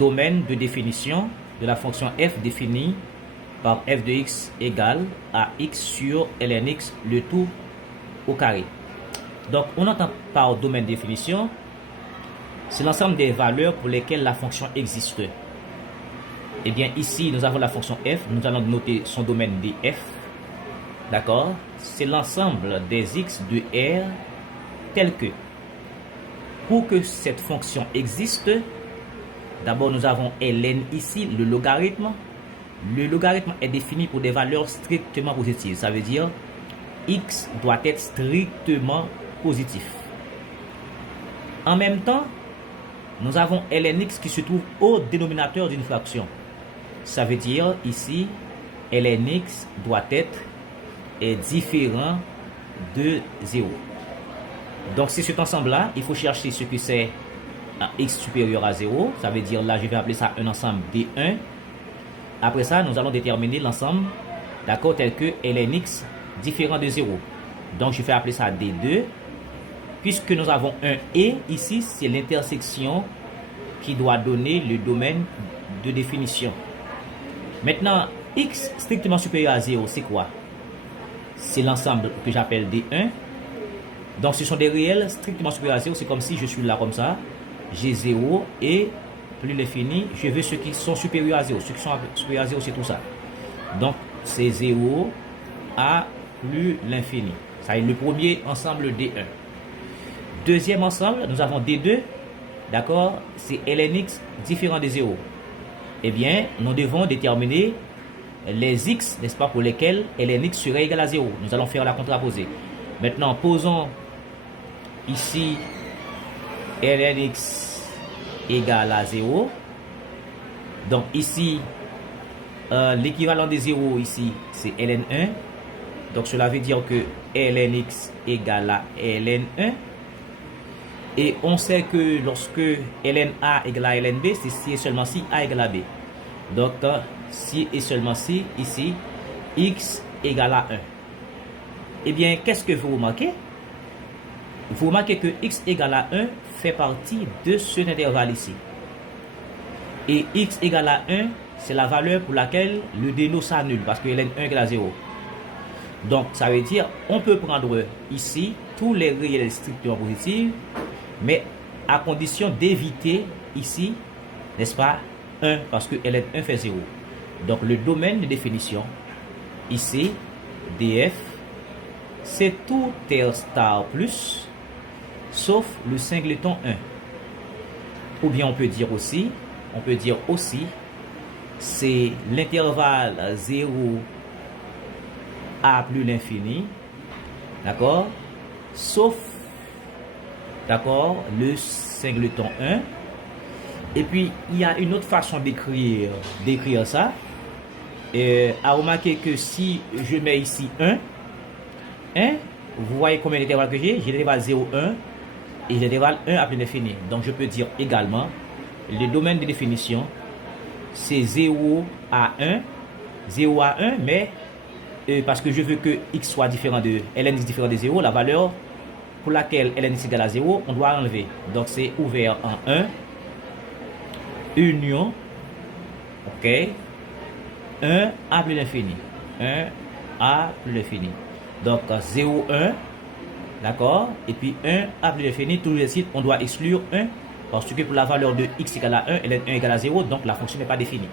domaine de définition de la fonction f définie par f de x égale à x sur ln x, le tout au carré. Donc, on entend par domaine de définition, c'est l'ensemble des valeurs pour lesquelles la fonction existe. Eh bien, ici, nous avons la fonction f, nous allons noter son domaine de f. D'accord? C'est l'ensemble des x de R tel que, pour que cette fonction existe, d'abord nous avons ln ici, le logarithme. Le logarithme est défini pour des valeurs strictement positives. Ça veut dire x doit être strictement positif. En même temps, nous avons ln x qui se trouve au dénominateur d'une fraction. Ça veut dire ici, ln x doit être différent de 0. Donc c'est cet ensemble-là, il faut chercher ce que c'est un x supérieur à 0. Ça veut dire là, je vais appeler ça un ensemble D1. Après ça, nous allons déterminer l'ensemble, d'accord, tel que ln x différent de 0. Donc je vais appeler ça D2. Puisque nous avons un et ici, c'est l'intersection qui doit donner le domaine de définition. Maintenant, x strictement supérieur à 0, c'est quoi? C'est l'ensemble que j'appelle D1. Donc ce sont des réels strictement supérieurs à 0. C'est comme si je suis là comme ça. J'ai 0 et plus l'infini. Je veux ceux qui sont supérieurs à 0. Ceux qui sont supérieurs à 0, c'est tout ça. Donc c'est 0 à plus l'infini. Ça est le premier ensemble D1. Deuxième ensemble, nous avons D2. D'accord? C'est ln x différent de 0. Eh bien, nous devons déterminer les x, n'est-ce pas, pour lesquels ln x serait égal à 0. Nous allons faire la contraposée. Maintenant, posons ici ln x égale à 0. Donc ici, l'équivalent de 0 ici, c'est ln 1. Donc cela veut dire que ln x égale à ln 1. Et on sait que lorsque ln a égale à ln b, c'est si et seulement si a égale à b. Donc si et seulement si, ici, x égale à 1. Eh bien, qu'est-ce que vous remarquez? Vous remarquez que x égale à 1 fait partie de cet intervalle ici. Et x égale à 1, c'est la valeur pour laquelle le déno s'annule, parce que ln 1 égale à 0. Donc, ça veut dire, on peut prendre ici tous les réels strictement positifs, mais à condition d'éviter ici, n'est-ce pas, 1, parce que ln 1 fait 0. Donc, le domaine de définition, ici, df, c'est tout R star plus, sauf le singleton 1. Ou bien on peut dire aussi, c'est l'intervalle 0 à plus l'infini, d'accord, sauf, d'accord, le singleton 1. Et puis, il y a une autre façon d'écrire ça. À remarquer que si je mets ici 1, vous voyez combien d'intervalles que j'ai? J'ai l'intervalle 0, 1 et j'ai l'intervalle 1 à plus l'infini. Donc, je peux dire également, le domaine de définition, c'est 0 à 1, mais parce que je veux que x soit différent de ln x différent de 0, la valeur pour laquelle ln x égale à 0, on doit enlever. Donc, c'est ouvert en 1, union, ok, 1 à plus l'infini. 1 à plus l'infini. Donc 0, 1, d'accord, et puis 1 à plus l'infini, tous les sites, on doit exclure 1, parce que pour la valeur de x égale à 1, ln 1 égale à 0, donc la fonction n'est pas définie.